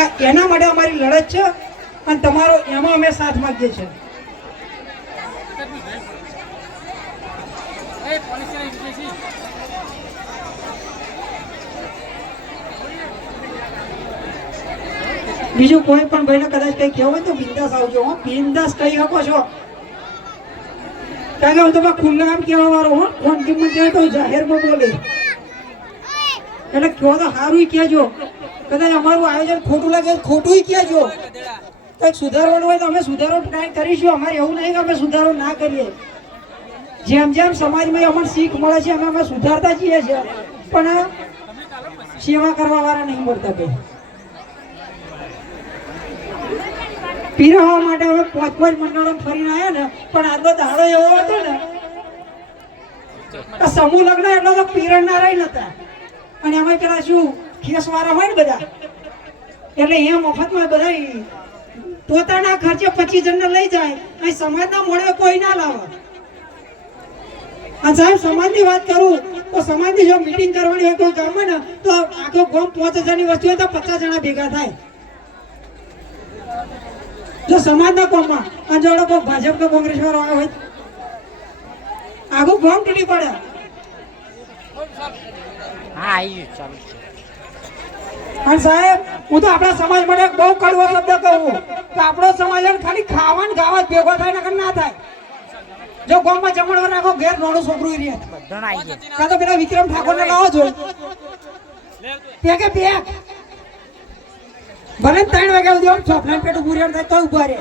આ એના માટે અમારી લડત છે અને તમારો એમાં અમે સાથ માગીએ છીએ. બીજું કોઈ પણ ભાઈને કદાચ કઈ કહેવું હોય તો બિંદાસ આવજો હો. બિંદાસ કહી શકો છો. કારણ કે હું તમે ખુલ્લા આમ કહેવા વાળો હું કોણ કિંમત કહેવાય તો જાહેરમાં બોલે. એટલે કહો તો સારું કહેજો. કદાચ અમારું આયોજન ખોટું લાગે તો ખોટું કહેજો. કંઈક સુધારવાનું હોય તો અમે સુધારો ટ્રાય કરીશું. અમારે એવું નહીં કે અમે સુધારો ના કરીએ. જેમ જેમ સમાજમાં અમને શીખ મળે છે, અમે અમે સુધારતા જઈએ છીએ. પણ સેવા કરવા વાળા નહીં મળતા ભાઈ પીરાવા માટે અમે પાંચ પાંચ મંડળો ફરીને આવ્યા ને, પણ આજનો દાડો એવો હતો ને સમૂહ લગ્ન એટલો તો પીરણનારા ય નતા. અને એમાં પેલા શું ખેસ વાળા હોય ને બધા? એટલે એ મફતમાં બધા પોતાના ખર્ચે પચીસ જણને લઈ જાય, અહીં સમાજના મોડે કોઈ ના લાવે. આ સાહેબ, સમાજની વાત કરું, તો સમાજની જો મીટિંગ કરવાની હોય કોઈ ગામમાં ને, તો આખો ગામ પાંચ હજારની વસ્તુ હોય તો પચાસ જણા ભેગા થાય. જો સમાજના કોમમાં અને જોડે કોઈ ભાજપ કે કોંગ્રેસ વાળો આવ્યો હોય આખું ગામ તૂટી પડે. હા આવી ચાલુ છે. અને સાહેબ હું તો આપણા સમાજ માટે બહુ કડવો શબ્દ કહું કે આપણો સમાજ ખાલી ખાવા ને ખાવા ભેગો થાય ને ના થાય. જો ગામમાં જમણવાર રાખો ઘેર નોડું છોકરું રહે. કાં તો પેલા વિક્રમ ઠાકોર ને લાવો છો. કે પેક ભલે ત્રણ વાગ્યા સુધી ચોપલાને પેટ ઉભું રહે તો ઊભા રહે.